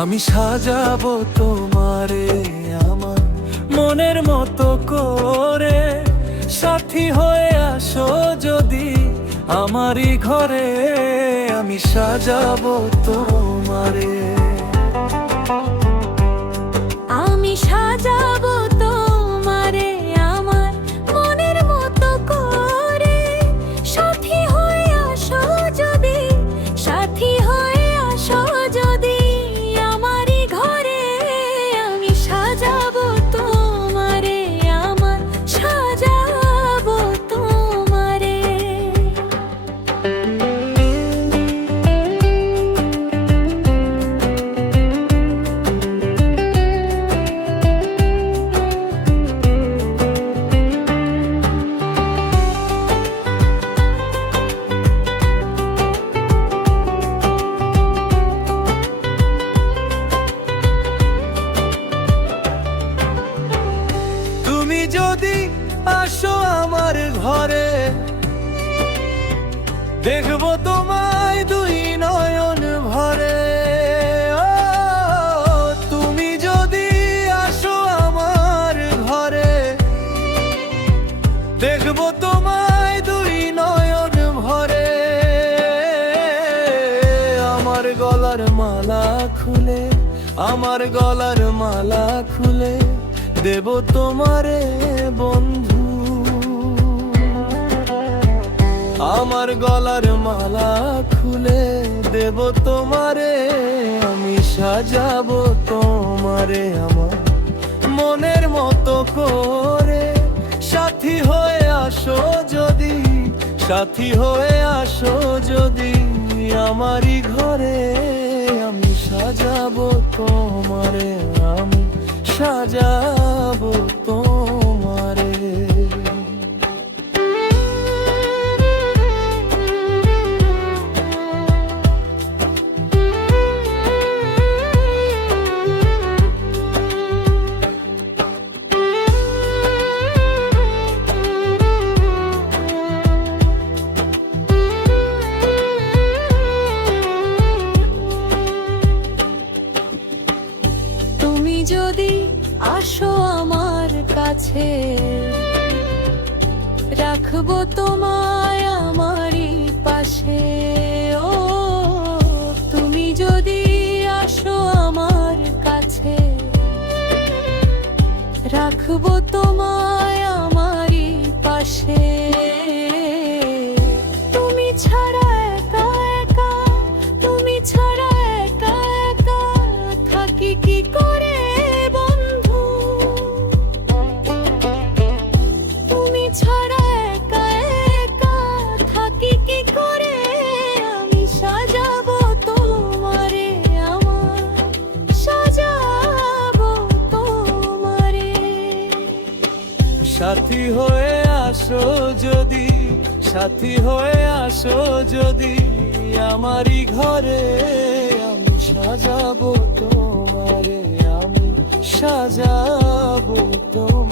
আমি সাজাবো তোমারে আমার মনের মতো করে, সাথী হয়ে আসো যদি আমারই ঘরে। আমি সাজাবো তোমারে, আমি সাজাবো তোমারে আমার মনের মতো করে, সাথী হয়ে আসো যদি, সাথী হয়ে আসো যদি আমারই ঘরে। আমি সাজাবো তোমারে আমার, সাজাবো তোমারে। তুমি যদি আসো আমার ঘরে, দেখবো তোমায় দুই নয়ন ভরে। ও, তুমি যদি আসো আমার ঘরে, দেখবো তোমায় দুই নয়ন ভরে। আমার গলার মালা খুলে, আমার গলার মালা খুলে দেব তোমারে বন্ধু। আমার গলার মালা খুলে দেব তোমারে, আমি সাজাবো তোমারে আমার মনের মতো করে। সাথী হয়ে আসো যদি, সাথী হয়ে আসো যদি আমারই ঘরে। আমি সাজাবো তোমারে, আমি সাজাবো তোমারে। তুমি যদি আসো আমার কাছে, রাখবো তোমায় আমারই পাশে। ও, তুমি যদি আসো আমার কাছে, রাখবো তোমায় আমারই পাশে। তুমি ছাড়া একা একা, তুমি ছাড়া একা একা থাকি কি করে বন্ধু। তুমি ছাড়া একা একা থাকি কি করে। আমি সাজাবো তোমারে আমার, সাজাবো তোমারে। সাথী হয়ে আসো যদি, সাথী হয়ে আসো যদি আমারই ঘরে। আমি সাজাবো তোমারে, আমি সাজাবো তোমারে।